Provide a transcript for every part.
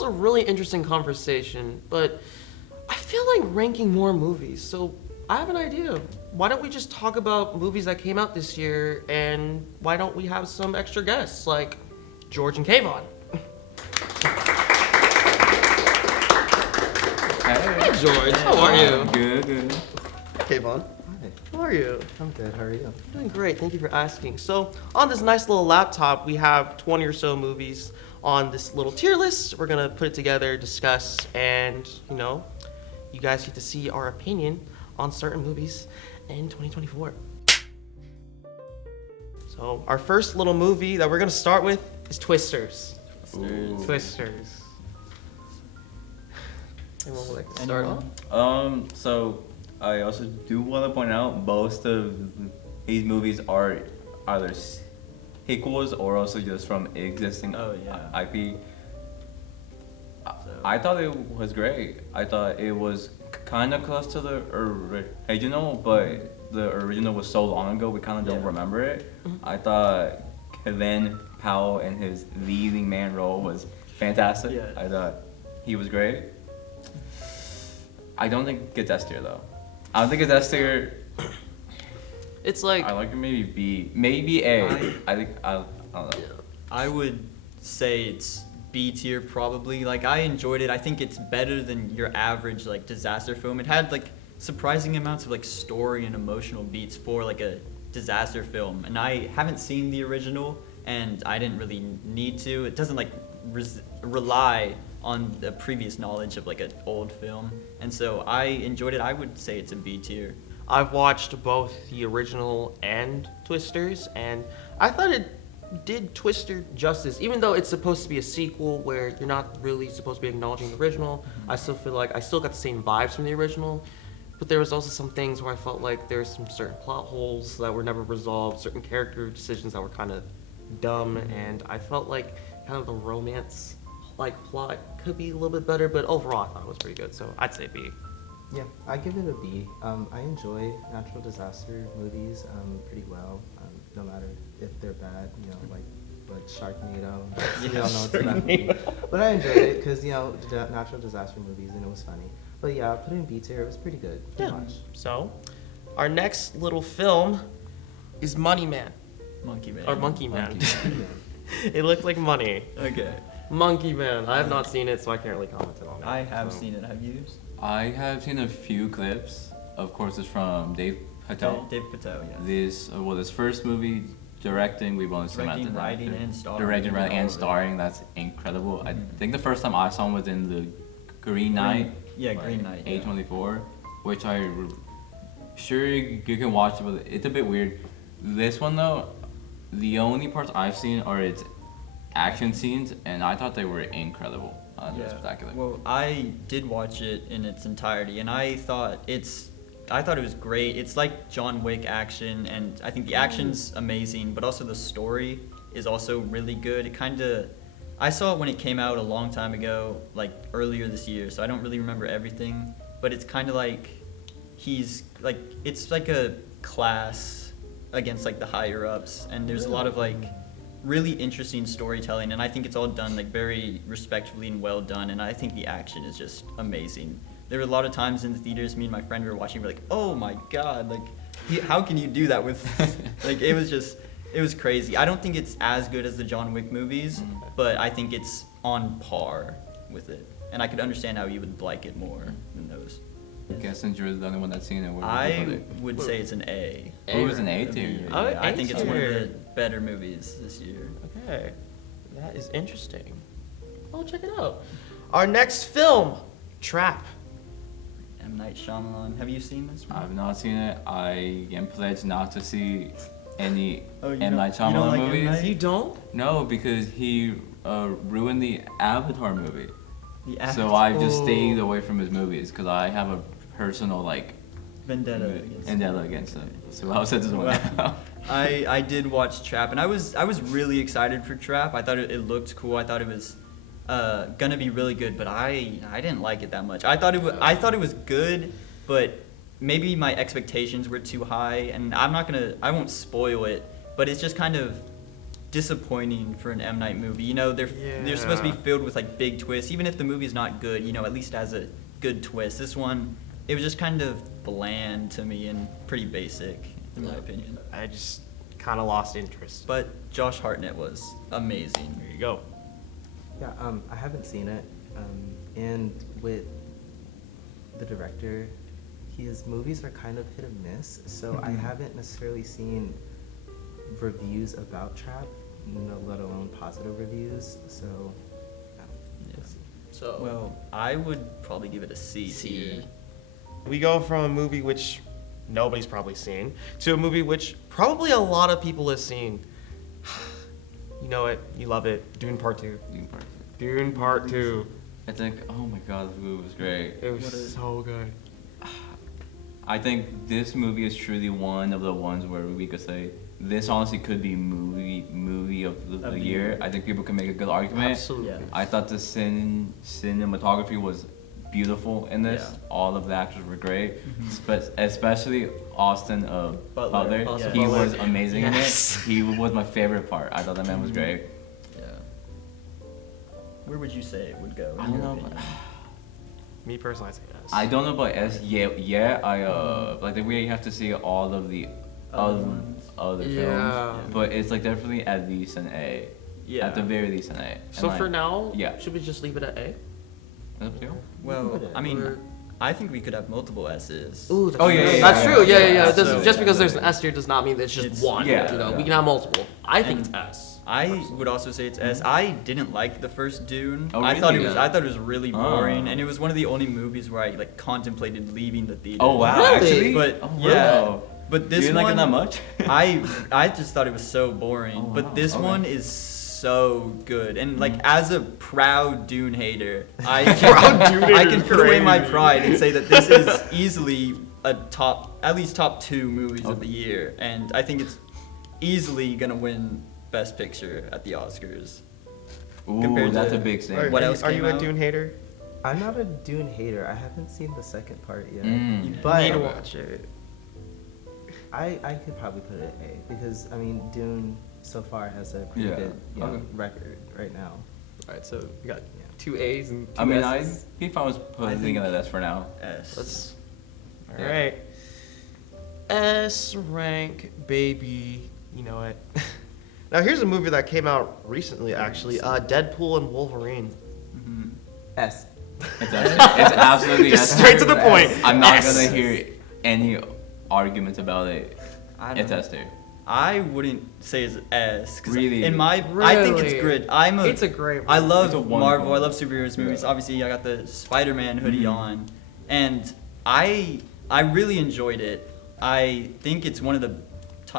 was a really interesting conversation, but I feel like ranking more movies. So I have an idea. Why don't we just talk about movies that came out this year, and why don't we have some extra guests like George and Kaivon? Hey George, how are you? Good. Hey Kaivon. Hi. How are you? I'm good. How are you? Doing great. Thank you for asking. So on this nice little laptop, we have 20 or so movies on this little tier list. We're gonna put it together, discuss, and you guys get to see our opinion on certain movies in 2024. So our first little movie that we're gonna start with is Twisters. Twisters. Anyone would like to start off? So I also do want to point out most of these movies are either sequels or also just from existing IP. I thought it was great. I thought it was kind of close to the original, but the original was so long ago we kind of don't remember it. I thought Kaivon Powell and his leading man role was fantastic. Yeah. I thought he was great. I don't think it gets S tier though. I don't think it's S tier. It's like I like it maybe B, maybe A. I think I don't know. I would say it's B tier probably. Like I enjoyed it. I think it's better than your average like disaster film. It had like surprising amounts of like story and emotional beats for like a disaster film. And I haven't seen the original, and I didn't really need to. It doesn't like rely on the previous knowledge of like an old film, and so I enjoyed it. I would say it's a B tier. I've watched both the original and Twisters, and I thought it did Twister justice. Even though it's supposed to be a sequel where you're not really supposed to be acknowledging the original, I still feel like I still got the same vibes from the original. But there was also some things where I felt like there's some certain plot holes that were never resolved, certain character decisions that were kind of dumb, and I felt like kind of the romance plot could be a little bit better, but overall I thought it was pretty good, so I'd say B. Yeah, I give it a B. I enjoy natural disaster movies pretty well, no matter if they're bad, like Sharknado. You don't know it's a bad movie. But I enjoyed it because, natural disaster movies, and it was funny. But yeah, I put it in B tier. It was pretty good to watch. So, our next little film is Money Man. Monkey Man. Or Monkey Man. Monkey Man. It looked like money. Okay. Monkey Man. I have not seen it, so I can't really comment on it. I have seen it. Have you? I have seen a few clips. Of course, it's from Dave Patel. Dave Patel, yeah. This first movie directing, we've only seen Directing, writing, and starring. Directing, writing, and starring. That's incredible. I think the first time I saw him was in the Green Knight. Green Knight. A24, which sure you can watch it, but it's a bit weird. This one though, the only parts I've seen are its action scenes, and I thought they were incredible. They were spectacular. Well, I did watch it in its entirety, and I thought it was great. It's like John Wick action, and I think the action's amazing, but also the story is also really good. I saw it when it came out a long time ago, like earlier this year, so I don't really remember everything, but it's kind of like it's like a class against like the higher ups, and there's a lot of like really interesting storytelling, and I think it's all done like very respectfully and well done, and I think the action is just amazing. There were a lot of times in the theaters, me and my friend were watching, we're like, oh my god, like how can you do that with like it was crazy. I don't think it's as good as the John Wick movies, but I think it's on par with it, and I could understand how you would like it more than those. I guess since you're the only one that's seen it, I would say it's an A. It was an A tier. Oh, I think it's one of A-tier. the better movies this year. Okay, that is interesting. I'll check it out. Our next film, Trap. M. Night Shyamalan. Have you seen this one? I've not seen it. I am pledged not to see any Oh, you M. don't- Night you don't Shyamalan like M. movies. Night? You don't? No, because he ruined the Avatar movie. The So I just stayed away from his movies because I have a personal Vendetta. against him. So I'll set this one out. I did watch Trap, and I was really excited for Trap. I thought it looked cool. I thought it was gonna be really good, but I didn't like it that much. I thought it was good, but maybe my expectations were too high, and I won't spoil it, but it's just kind of disappointing for an M. Night movie. You know, they're supposed to be Yeah. filled with like big twists. Even if the movie's not good, you know, at least has a good twist. This one, it was just kind of bland to me and pretty basic, in my opinion. I just kind of lost interest. But Josh Hartnett was amazing. There you go. Yeah, I haven't seen it, and with the director, his movies are kind of hit or miss, so I haven't necessarily seen reviews about Trap, let alone positive reviews, so Yeah. we'll see. So Well, I would probably give it a C tier. we go from a movie which nobody's probably seen to a movie which probably a lot of people have seen. You know it, you love it. Dune Part 2. Dune Part 2. I think, oh my god, this movie was great. It was so good. I think this movie is truly one of the ones where we could say this honestly could be movie of the year. I think people can make a good argument. Absolutely. Yeah. I thought the cinematography was beautiful in this. Yeah. All of the actors were great, especially Austin Butler. Austin He Butler. was amazing Yes. in it. He was my favorite part. I thought that man was great. Yeah. Where would you say it would go? I in don't your know. opinion? Me personally, I say yes. I don't know about S. Yeah. Like we have to see all of the Other ones. other Yeah. films, but it's like definitely at least an A. Yeah. At the very least an A. So And, for like, now, yeah. should we just leave it at A? It's up to you. Well, I mean, Or- I think we could have multiple S's. Ooh, that's Oh, yeah, true. yeah, That's yeah, true. yeah, Yeah. yeah. It doesn't- So- just because there's an S tier does not mean that it's just It's- one. yeah, You know, yeah. we can have multiple. I think And it's S. I would also say it's S. I didn't like the first Dune. Oh, I thought it really? was. I thought it was really boring, Oh. and it was one of the only movies where I like contemplated leaving the theater. Oh wow, Really? actually. But oh, yeah, wow. but this you didn't one, like it that much? I just thought it was so boring. Oh, But wow. this Okay. one is so good, and like Mm-hmm. as a proud Dune hater, I can put away my crazy. pride and say that this is easily at least top 2 movies of Okay. the year, and I think it's easily gonna win Best Picture at the Oscars. Ooh, compared that's to- a big thing. What else Are came you a out? Dune hater? I'm not a Dune hater. I haven't seen the second part yet, Mm. but Need to watch it. I could probably put it at A because I mean Dune so far has a pretty Yeah, good okay. record right now. All right, so we got Yeah. 2 A's and 2 I mean, S's. if I was putting it at S for now. S. Let's. All Yeah. right. S rank, baby. You know it. Now here's a movie that came out recently, actually. Deadpool and Wolverine. Mhm. S. It's absolutely Just S. straight to the point. I'm not S. gonna hear any arguments about it. I It's don't S tier. I wouldn't say it's S. 'Cause Really? In my, I think it's Really? good. It's a great I love It's a wonderful Marvel. I love movie. superheroes movies. Yeah. Obviously, I got the Spider-Man hoodie Mhm. on, and I really enjoyed it. I think it's one of the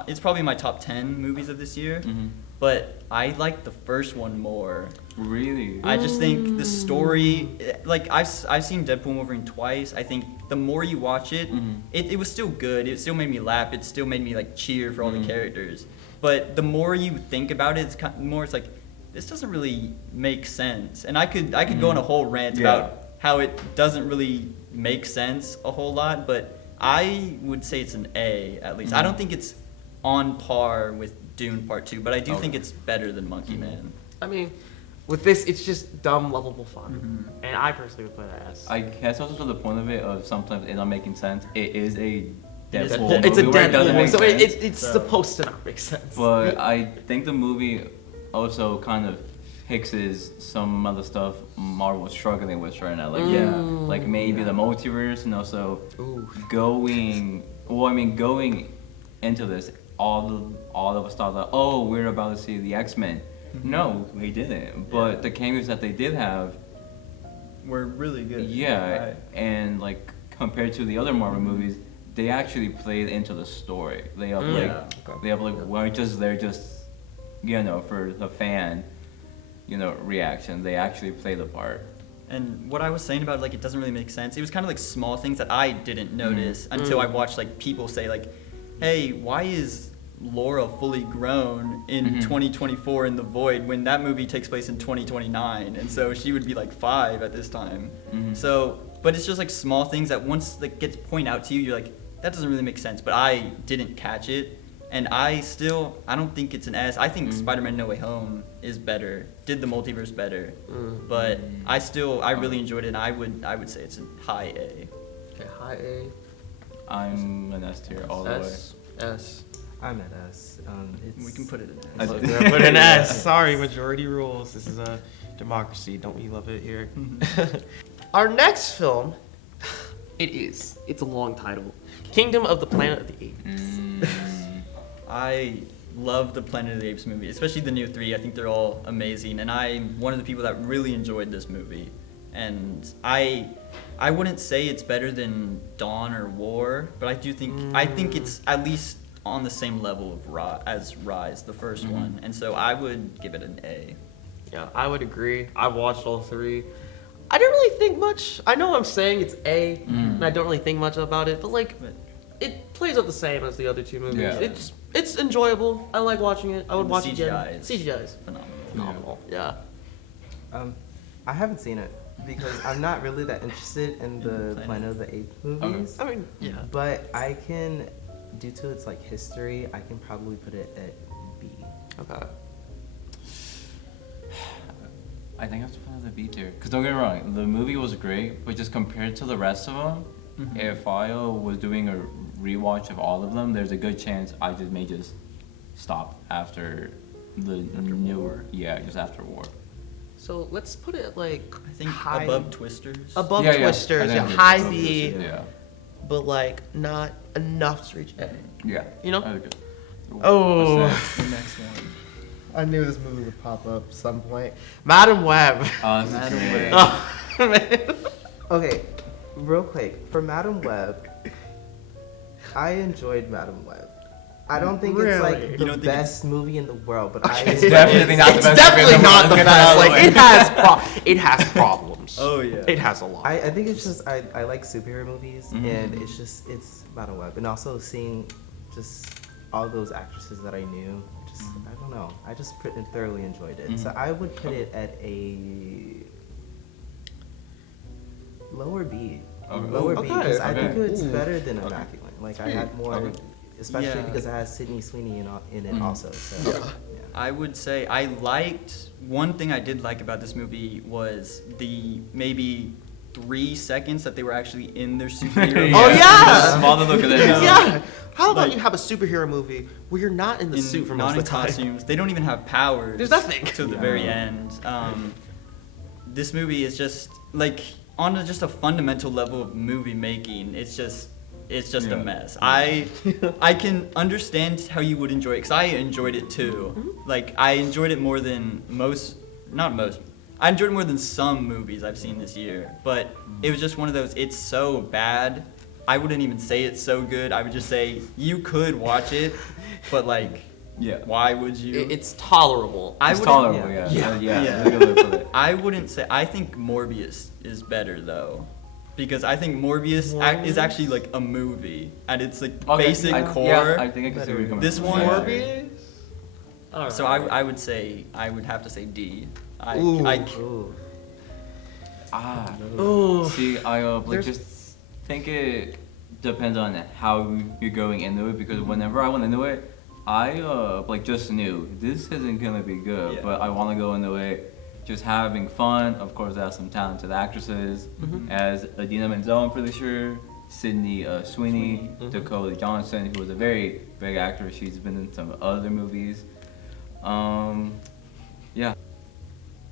it's probably my top 10 movies of this year. Mhm. But I like the first one more. Really? I just think the story, like I've seen Deadpool and Wolverine twice. I think the more you watch it, Mhm. it was still good. It still made me laugh. It still made me like cheer for all the Mhm. characters. But the more you think about it, it's like this doesn't really make sense. And I could go on a whole rant Yeah. about how it doesn't really make sense a whole lot. But I would say it's an A at least. I don't think it's on par with Dune Part 2, but I do think Okay. it's better than Monkey Man. I mean, with this, it's just dumb, lovable fun. Mhm. And I personally would put it as. I guess also to the point of it of sometimes it not making sense. It is a It is Deadpool Deadpool. It's a movie where it doesn't Deadpool, make so sense. it's So- supposed to not make sense. But I think the movie also kind of fixes some other stuff Marvel was struggling with right now. Like like maybe the multiverse and also Ooh. going into this, all of us thought that, oh, we're about to see the X-Men. No, we didn't. But the cameos that they did have, We're really good. yeah, Right. and like compared to the other Marvel movies, they actually played into the story. They have Mm. like Yeah. they have like weren't just there just for the fan, reaction. They actually play the part. And what I was saying about like it doesn't really make sense. It was kind of like small things that I didn't notice until I watched like people say like, "Hey, why is Laura fully grown in Mhm. 2024 in The Void when that movie takes place in 2029?" And so she would be like 5 at this time. Mhm. So, but it's just like small things that once like gets pointed out to you, you're like, that doesn't really make sense. But I didn't catch it, And I don't think it's an S. I think Spider-Man No Way Home is better, did the multiverse better. But I really enjoyed it, and I would say it's a high A. Okay, high A. I'm an S tier all the way. S. I'm at S. We can put it in I S. did. We're gonna put an S. Sorry, majority rules. This is a democracy. Don't we love it here? Our next film, it's a long title. Kingdom of the Planet of the Apes. I love the Planet of the Apes movie, especially the new 3. I think they're all amazing, and I'm one of the people that really enjoyed this movie. And I wouldn't say it's better than Dawn or War, but I think it's at least on the same level of as Rise, the first one, and so I would give it an A. Yeah, I would agree. I watched all 3. I didn't really think much. I know I'm saying it's A, and I don't really think much about it, but like, it plays out the same as the other 2 movies. Yeah. It's enjoyable. I like watching it. I would And watch the it again. CGI CGI is Phenomenal. Yeah. I haven't seen it because I'm not really that interested in the Planet of the Apes movies. I mean, yeah. But I can, due to its like history, I can probably put it at B. Okay. I think I have to put it at the B tier. Because don't get me wrong, the movie was great, but just compared to the rest of them, if I was doing a rewatch of all of them, there's a good chance I may just stop after the new War. Yeah, just after War. So let's put it like I think high, above Twisters. above Yeah, Twisters, I yeah, think high above B, Twisters, Yeah. but like not enough to reach A. Yeah. You know? I agree. Oh. What's The next one. I knew this movie would pop up some point. Madam Web. this is great. Oh, man. Okay, real quick, for Madam Web, I enjoyed Madam Web. I don't think it's like Really? the You don't think best movie in the world, but I It's definitely not the It's best. definitely movie not the in best. world. Like it has problems. Oh yeah. It has a lot. I think it's just I like superhero movies, and it's Madam Web, and also seeing just all those actresses that I knew. Just I don't know. I just thoroughly enjoyed it. So I would put it at a lower B. Okay. Lower B because I okay. think it's better than Immaculate. Like I had more, Okay. especially Yeah. because it has Sydney Sweeney in it also. So yeah. I would say one thing I did like about this movie was the maybe 3 seconds that they were actually in their superhero. Oh, yeah! Small to look at it. Yeah. How about Like- you have a superhero movie where you're not in the suit for most not of in the time? costumes. They don't even have powers. There's nothing. To the very end. This movie is just like on just a fundamental level of movie making. It's just a mess. I can understand how you would enjoy it because I enjoyed it too. Like I enjoyed it more than I enjoyed it more than some movies I've seen this year. But it was just one of those. It's so bad. I wouldn't even say it's so good. I would just say you could watch it, but like, why would you? It's tolerable. I It's wouldn't- tolerable, yeah. Yeah. Yeah. Really good for it. I wouldn't say. I think Morbius is better though, because I think Morbius is actually like a movie at its like basic core. Yeah, I think I can see where you're coming This from. one- Yeah. Morbius? Alright. So I would say I would have to say D. Ooh. Ooh. Ooh. See, I There's- just think it depends on how you're going into it because whenever I went into it, I just knew this isn't gonna be good, Yeah. but I want to go into it just having fun. Of course, I have some talented actresses as Adina Menzel, I'm pretty sure, Sydney Sweeney, Dakota Johnson, who was a very big actress. She's been in some other movies. Yeah.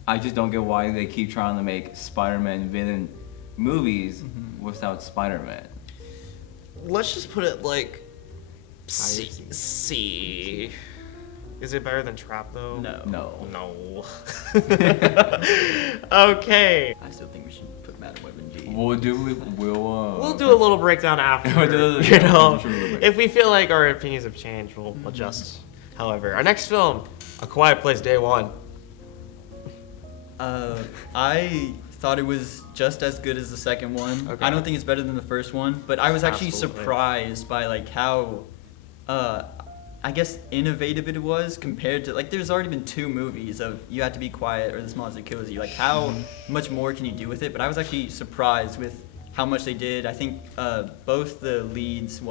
I just don't get why they keep trying to make Spider-Man villain movies without Spider-Man. Let's just put it like C. C. C. Is it better than Trap though? No. No. No. Okay. I still think we should put Madam Web in D. We'll do We'll do a little breakdown after. We'll do a- You know, sure we'll break. if we feel like our opinions have changed, we'll adjust. However, our next film, A Quiet Place Day One. I thought it was just as good as the second one. Okay. I don't think it's better than the first one, but I was actually Absolutely. surprised by like how, I guess innovative it was compared to like there's already been 2 movies of You Have to Be Quiet or This Monster Kills You. Like how much more can you do with it? But I was actually surprised with how much they did. I think both the leads,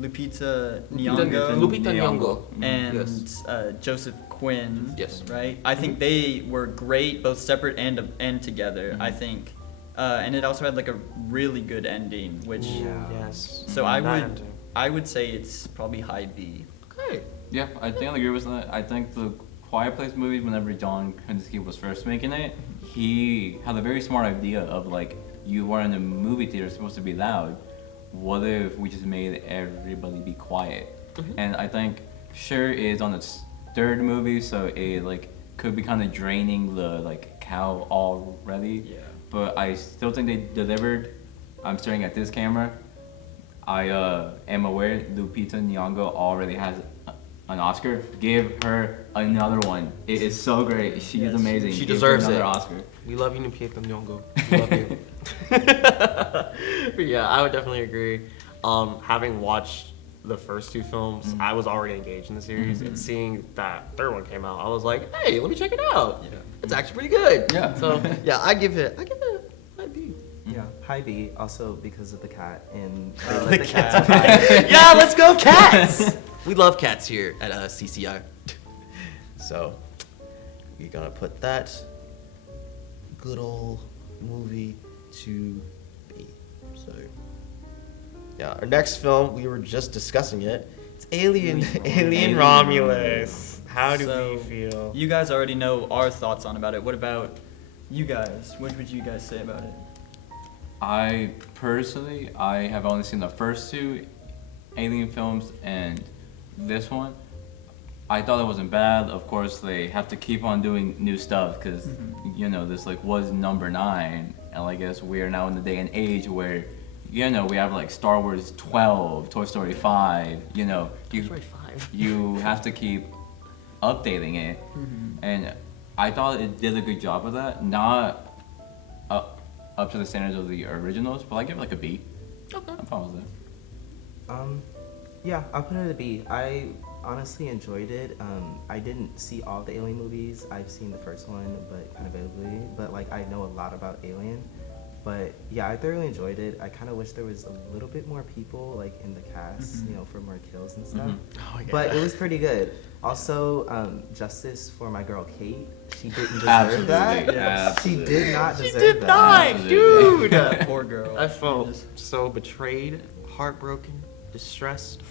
Lupita Nyong'o Lupita Nyong'o. and Yes. Joseph Quinn. Yes. Right. I think they were great, both separate and together. I think, and it also had like a really good ending, which. Yes. So That I would say it's probably high B. Okay. Yeah, I think I agree with that. I think the Quiet Place movie, whenever John Krasinski was first making it, he had a very smart idea of like, you are in a movie theater, supposed to be loud. What if we just made everybody be quiet? And I think, sure, it's on its third movie, so it like could be kind of draining the like cow already. Yeah. But I still think they delivered. I'm staring at this camera. I am aware Lupita Nyong'o already has an Oscar. Give her another one. It is so great. She is amazing. She Give deserves her another it. Oscar. We love you, Lupita Nyong'o. We love you. But yeah, I would definitely agree. Having watched the first two films, I was already engaged in the series, and seeing that third one came out, I was like, hey, let me check it out. Yeah. It's actually pretty good. Yeah. So yeah, I give it a high B. Yeah, high B, also because of the cat and they The let the cat. cat Yeah, let's go cats! We love cats here at CCI. So, we're gonna put that good old movie to B. So, yeah, our next film, we were just discussing it. It's Alien Romulus. How do So, we feel? You guys already know our thoughts on about it. What about you guys? What would you guys say about it? I personally, I have only seen the first two Alien films and this one. I thought it wasn't bad. Of course, they have to keep on doing new stuff because, you know, this like was number 9. And I guess we are now in the day and age where, you know, we have like Star Wars 12, Toy Story 5, you know. Toy Story 5. You have to keep updating it. And I thought it did a good job of that. Not up to the standards of the originals, but I give it like a B. Okay. I'm fine with that. Yeah, I'll put it at a B. I honestly enjoyed it. I didn't see all the Alien movies. I've seen the first one, but kind of vaguely. But like, I know a lot about Alien. But yeah, I thoroughly enjoyed it. I kind of wish there was a little bit more people like in the cast, you know, for more kills and stuff. Oh, yeah. But it was pretty good. Also, justice for my girl Kate. She didn't deserve Absolutely, that. yes. She did not She deserve did that. not, Absolutely. dude! That poor girl. I felt so betrayed, heartbroken, distressed,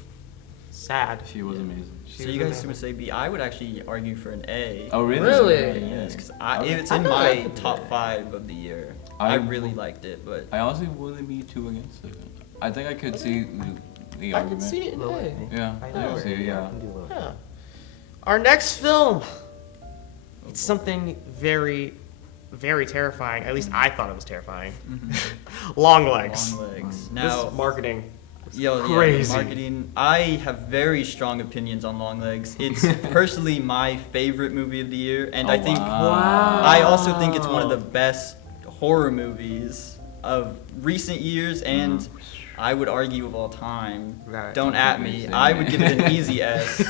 sad. She was amazing. She So was you guys amazing. would say B. I would actually argue for an A. Oh, really? Really? Yes, because Okay. it's I in thought I my could do top it. 5 of the year. I- I really liked it, but I honestly wouldn't be too against it. I think I could see the I argument. can see it in Low A. A. Yeah, I I know. can see it, yeah. I can do low. Yeah. Our next film. It's something very, very terrifying. At least I thought it was terrifying. Long Legs. long legs. This Now, marketing. yo, yeah, crazy. marketing. I have very strong opinions on Long Legs. It's personally my favorite movie of the year, and I think I also think it's one of the best horror movies of recent years, and I would argue of all time. Right. Don't at me. I would give it an easy S.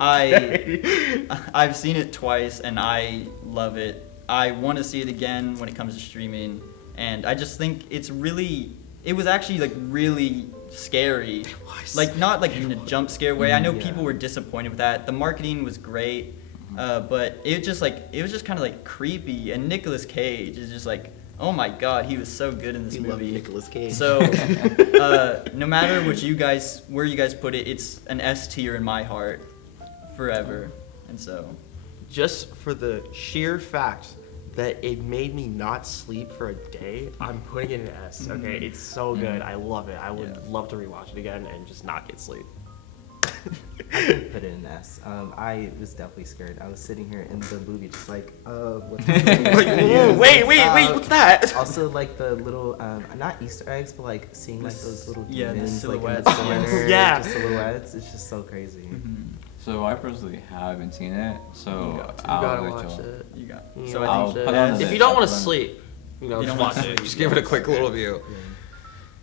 I've seen it twice, and I love it. I want to see it again when it comes to streaming, and I just think it's really. It was actually like really scary. It was. Like not like in a jump scare way. I know Yeah. people were disappointed with that. The marketing was great, but it was just kind of like creepy. And Nicolas Cage is just like, oh my god, he was so good in this We love movie. Nicolas Cage. So no matter where you guys put it, it's an S tier in my heart, forever. And so Just for the sheer fact that it made me not sleep for a day, I'm putting it in S. Okay, it's so good. I love it. I would love to rewatch it again and just not get sleep. I can put it in S. I was definitely scared. I was sitting here in the movie just like, what's happening? Whoa, wait, what's that? Also, like the little, not Easter eggs, but like seeing like those little Yeah, the demons, like in silhouettes, the corner, yeah. just silhouettes. It's just so crazy. So I personally haven't seen it, so You I'll gotta let watch y'all. it. you got. You So know, I I'll think put it on the if list. you don't want I'll to put it on- sleep, you know, You just don't wanna watch it. sleep, Just give it a yes. quick little view.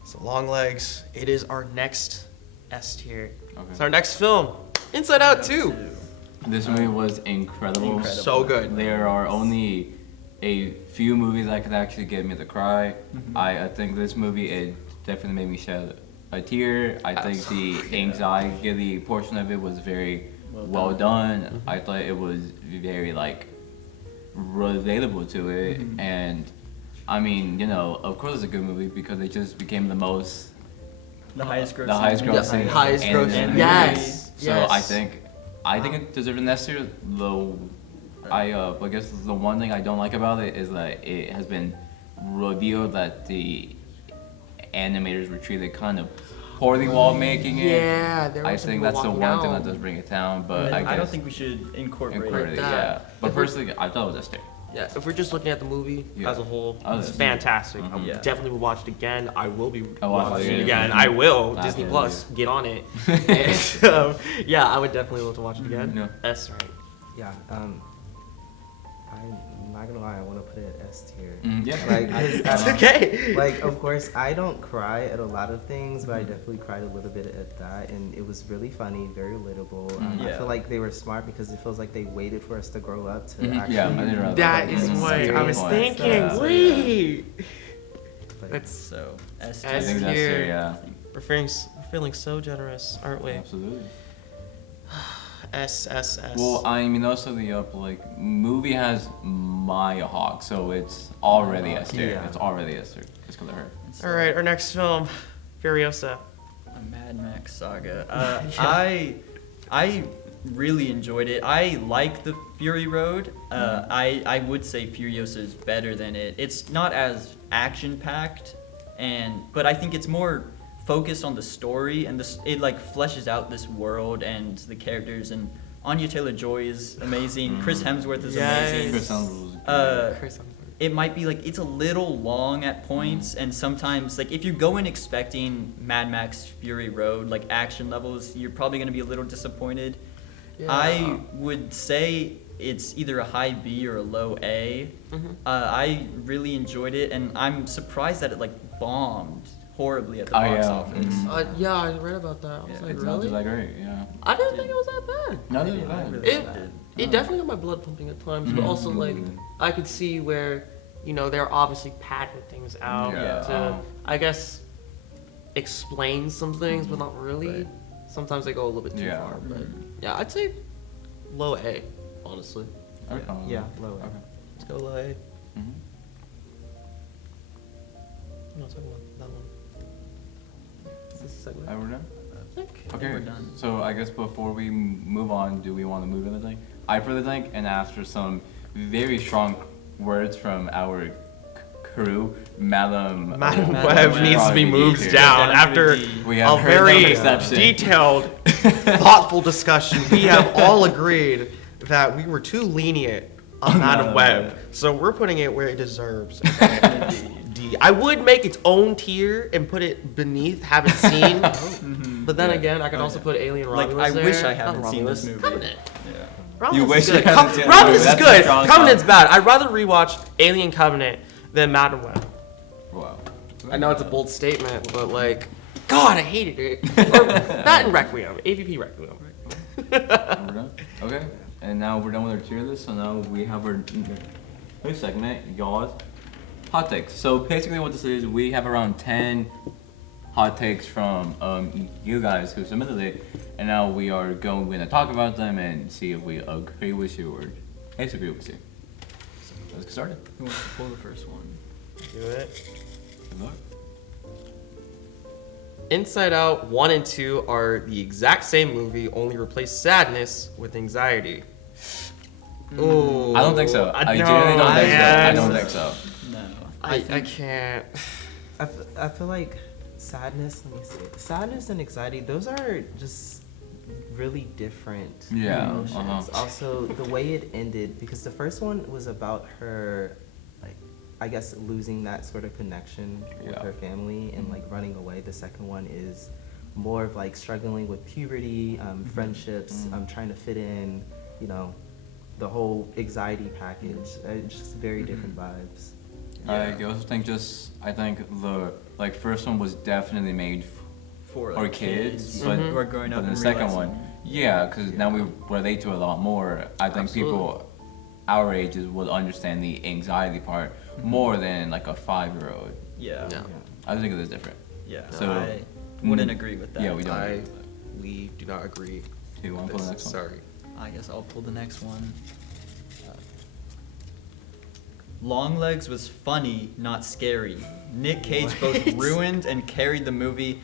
So Long Legs, it is our next S tier. Okay. It's our next film, Inside Out 2. This movie was incredible. So good. There are only a few movies that could actually get me to cry. I think this movie, it definitely made me shed a tier. I think the anxiety portion of it was very well done. I thought it was very like relatable to it, and I mean, you know, of course it's a good movie because it just became the highest grossing animated Yes. movie. So I think it deserved an S tier. Though I guess the one thing I don't like about it is that it has been revealed that the animators were treated kind of poorly while making it. Yeah, there were I some think people that's the walking one thing out. that does bring it down. But I guess I don't think we should incorporate it. that. Yeah, but personally, I thought it was S tier. Yeah, if we're just looking at the movie Yeah. as a whole, Oh, it's yeah. fantastic. I Mhm. would Yeah. definitely will watch it again. I will be I'll watch it watching it again. again. I will. Absolutely. Disney Plus, get on it. And, yeah, I would definitely love to watch it again. Yeah. That's right. Yeah. I'm not gonna lie. I want to put it at S tier. Yeah. Like, 'cause, That's okay. like, of course, I don't cry at a lot of things, but I definitely cried a little bit at that, and it was really funny, very relatable. I Yeah. feel like they were smart because it feels like they waited for us to grow up to actually. Yeah, I didn't realize That like, is what I was experience thinking. that. Wait. But That's So S I tier. think that's tier. tier. Yeah. we're feeling so generous, aren't we? Absolutely. S. Well, I mean, also the movie has Maya Hawke, so it's already S tier. Yeah. It's already S tier. Just because of her. All right, our next film, Furiosa. A Mad Max saga. I really enjoyed it. I like the Fury Road. I would say Furiosa is better than it. It's not as action packed, but I think it's more focused on the story, and it like fleshes out this world and the characters. And Anya Taylor-Joy is amazing. Chris Hemsworth is Yes. amazing. Chris Hemsworth was Chris Hemsworth. It might be like it's a little long at points, and sometimes like if you go in expecting Mad Max Fury Road like action levels, you're probably gonna be a little disappointed. Yeah. I would say it's either a high B or a low A. I really enjoyed it, and I'm surprised that it like bombed horribly at the box office. Yeah, I read about that. I was Yeah, like, It's not really? just that great, yeah. I didn't think it was that bad. No, I no, didn't- I no. really It, liked it. it definitely got my blood pumping at times, but also like I could see where they're obviously padding things out Yeah. to I guess explain some things, but not really. Right. Sometimes they go a little bit too Yeah. far, but yeah, I'd say low A, honestly. Okay. Yeah, low A. Okay. Let's go low A. Mhm. I'm not talking about that one. Is this a segment? We're done? I think. Okay, we're done. so I guess before we move on, do we want to move anything? I further think, and after some very strong words from our crew, Madam Madam Madam Web Web needs to be probably moved here. down Down to after D. We a have heard no very exception. detailed, thoughtful discussion. We have all agreed that we were too lenient on Madam Madam Web, Web. so we're putting it where it deserves. D. I would make its own tier and put it beneath Haven't Seen, but then Yeah. again, I could also put Alien Like Romulus I there. wish I Not haven't seen this Romulus, movie. Covenant. Yeah. Romulus wish is you good. hadn't seen the Romulus movie. is That's a good. strong Covenant's comment. bad. I'd rather rewatch Alien Covenant than Madam Web. Wow. I know it's a bold statement, but like, God, I hated it. Or that and Requiem, AVP Requiem. And we're done? Okay, and now we're done with our tier list, so now we have our new segment, y'all's hot takes. So basically what this is, we have around 10 hot takes from you guys who submitted it, and now we are going to talk about them and see if we agree with you or disagree with you. So let's get started. Who wants to pull the first one? Do it. Good luck. Inside Out 1 and 2 are the exact same movie, only replace sadness with anxiety. Ooh. I don't think so. I know, genuinely don't think so. I man. don't think so. No. I can't. I feel like sadness. Let me see. Sadness and anxiety. Those are just really different Yeah, emotions. Also, the way it ended, because the first one was about her, like, I guess losing that sort of connection with Yeah. her family and like running away. The second one is more of like struggling with puberty, friendships, trying to fit in. The whole anxiety package. Just very different vibes. I also think I think the first one was definitely made for kids, but who are growing up. But and the second realizing- one, yeah, because now we relate to it a lot more. I think people our ages would understand the anxiety part more than like a 5-year-old. Yeah. Yeah. I think it is different. Yeah. So, wouldn't agree with that. Yeah, we don't. We do not agree. Do you want to pull the next one? Sorry. I guess I'll pull the next one. Longlegs was funny, not scary. Nick Cage both ruined and carried the movie.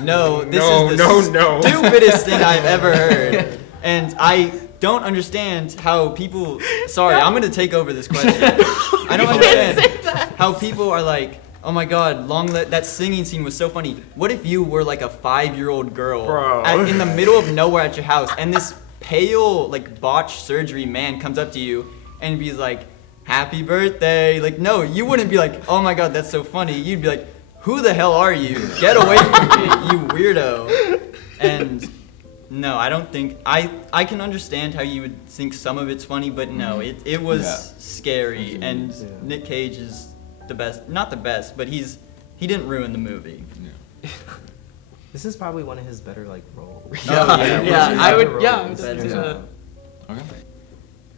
No, this is the stupidest thing I've ever heard. And I don't understand how people... Sorry, I'm going to take over this question. I don't understand how people are like, oh my god, that singing scene was so funny. What if you were like a 5-year-old girl in the middle of nowhere at your house, and this pale, like, botched surgery man comes up to you and he's like, happy birthday. Like, no, you wouldn't be like, oh my god, that's so funny. You'd be like, who the hell are you? Get away from me, you weirdo. And no, I don't think, I can understand how you would think some of it's funny, but no, it was scary. And Nick Cage is the best, not the best, but he didn't ruin the movie. Yeah. This is probably one of his better like roles. I would. Yeah. Okay.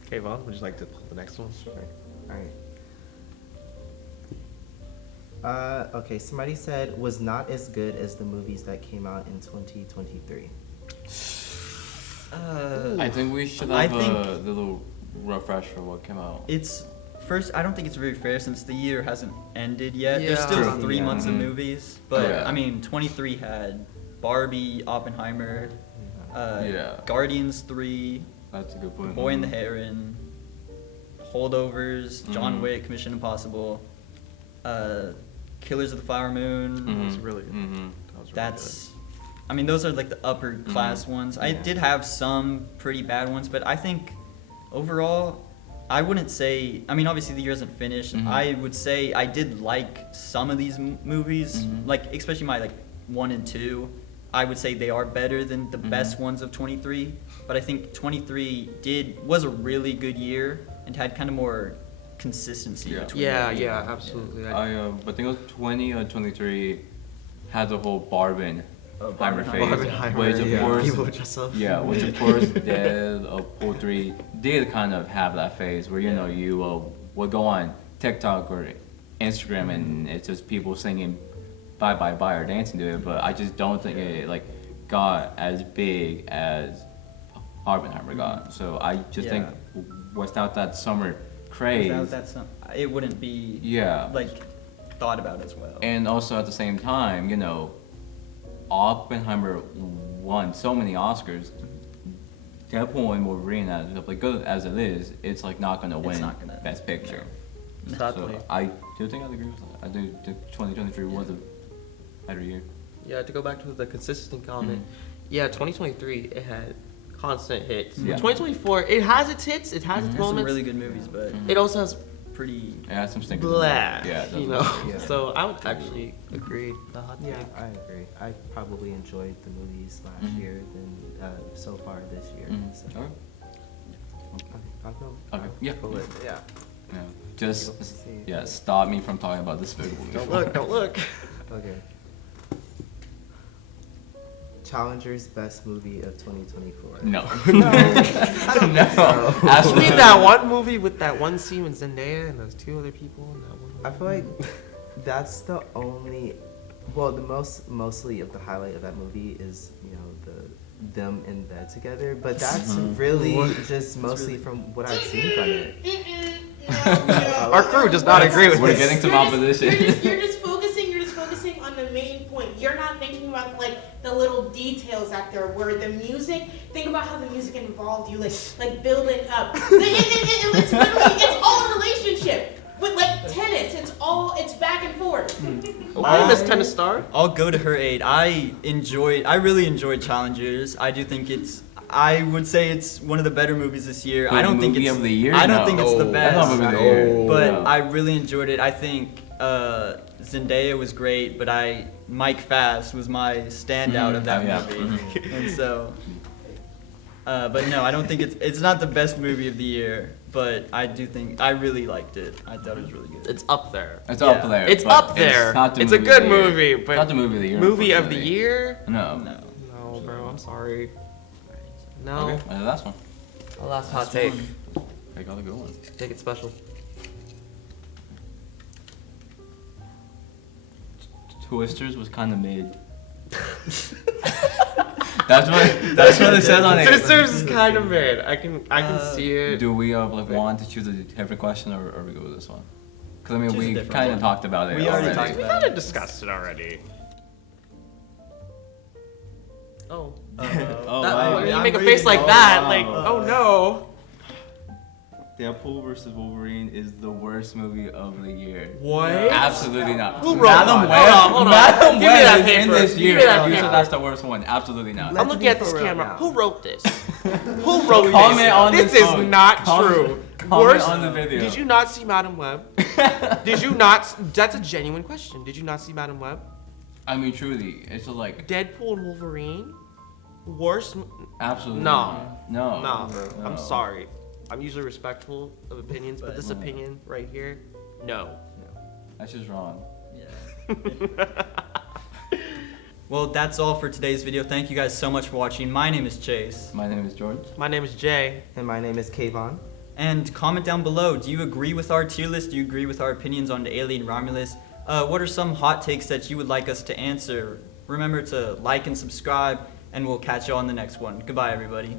Kaivon, would you like to pull the next one? Sure. Alright. Okay, somebody said was not as good as the movies that came out in 2023. I think we should have a little refresher of what came out. It's first, I don't think it's very fair since the year hasn't ended yet. There's Yeah. still True. 3 months of movies, but Yeah. I mean, 23 had Barbie, Oppenheimer, Guardians 3, That's a good point. Boy and the Heron, Holdovers, John Wick, Mission Impossible, Killers of the Flower Moon. That was really good. That was really That's, I mean, those are like the upper class ones. I did have some pretty bad ones, but I think overall, I wouldn't say, I mean, obviously the year isn't finished. I would say I did like some of these movies, like especially my like 1 and 2. I would say they are better than the best ones of 23, but I think 23 was a really good year and had kind of more consistency between them. Yeah, absolutely. But I think it was 20 or 23 had the whole Barbenheimer phase, Barbenheimer, which of course, People just so which of course Deadpool 3 did kind of have that phase where you would go on TikTok or Instagram and it's just people singing bye bye bye or dancing to it, but I just don't think it like got as big as Barbenheimer got. So I just think without that summer craze, Without that, it wouldn't be like thought about as well. and also at the same time, Oppenheimer won so many Oscars. Deadpool and Wolverine, as like good as it is, it's like not gonna win not gonna- Best Picture. Sadly. So I do think I'd agree with that. I do think 2023 was a better year. Yeah, to go back to the consistent comment, 2023 it had constant hits. Yeah. 2024 it has its hits, it has its There's some moments. really good movies, but It also has pretty. Yeah, some stinkers. blah, Yeah, you know. Yeah. So I would actually agree. The hot take. I agree. I probably enjoyed the movies last year than so far this year. So. Okay. I'll go. Okay. Yeah. Pull it. Yeah. Yeah. Just stop me from talking about this movie. Don't look. Okay. Challenger's best movie of 2024. No. I don't think so. I Absolutely. mean that one movie with that one scene with Zendaya and those 2 other people in that one movie. I feel like that's the only, well, mostly of the highlight of that movie is them in bed together, but that's really just mostly from what I've seen from it. Our crew does not agree with We're this. getting some opposition. You're just focusing on the main point. You're not thinking about like the little details out there where the music, think about how the music involved you, like building up. It's literally, it's all a relationship. With like tennis, it's back and forth. Why Miss Tennis Star? I'll go to her aid. I really enjoyed Challengers. I would say it's one of the better movies this year. But I don't think movie it's of the year? I don't No. think it's the That's not best. movie of the year. But No. I really enjoyed it. I think Zendaya was great, but Mike Fass was my standout of that movie. And so, but no, I don't think it's not the best movie of the year. But I do think I really liked it. I thought it was really good. It's up there. It's up there. It's but up there. It's, not the It's a movie good of the year. movie, but not the movie of the year. Movie of the unfortunately. year? No. No, bro. I'm sorry. No. Okay. Last one. The last hot take. I got a good one. Take it special. Twisters was kind of mid. That's what it says on it. Sisters is kind of mid. I can see it. Do we want to choose a different question or we go with this one? Because I mean, Choose a we different kind of one. talked about it. We already talked We about kind it. of discussed it already. Oh. wow. When you I'm make a reading. face like Oh, that, wow. like, oh no. Deadpool vs. Wolverine is the worst movie of the year. What? Absolutely not. Who wrote Madam that? Web, Hold on. Madam Give me that Web is in paper. this Give me year. that You paper. said that's the worst one. Absolutely not. I'm looking at this for real camera. now. Who wrote this? Who wrote Comment this? on This this is phone. not Comment- true. comment Worst. on the video. Did you not see Madam Web? Did you not? That's a genuine question. Did you not see Madam Web? I mean, truly, it's just like Deadpool and Wolverine? Worst? absolutely No. no. No, No. I'm sorry. I'm usually respectful of opinions, but this opinion right here, no. That's just wrong. Yeah. Well, that's all for today's video. Thank you guys so much for watching. My name is Chase. My name is George. My name is Jay. And my name is Kaivon. And comment down below, do you agree with our tier list? Do you agree with our opinions on the Alien Romulus? What are some hot takes that you would like us to answer? Remember to like and subscribe, and we'll catch you on the next one. Goodbye, everybody.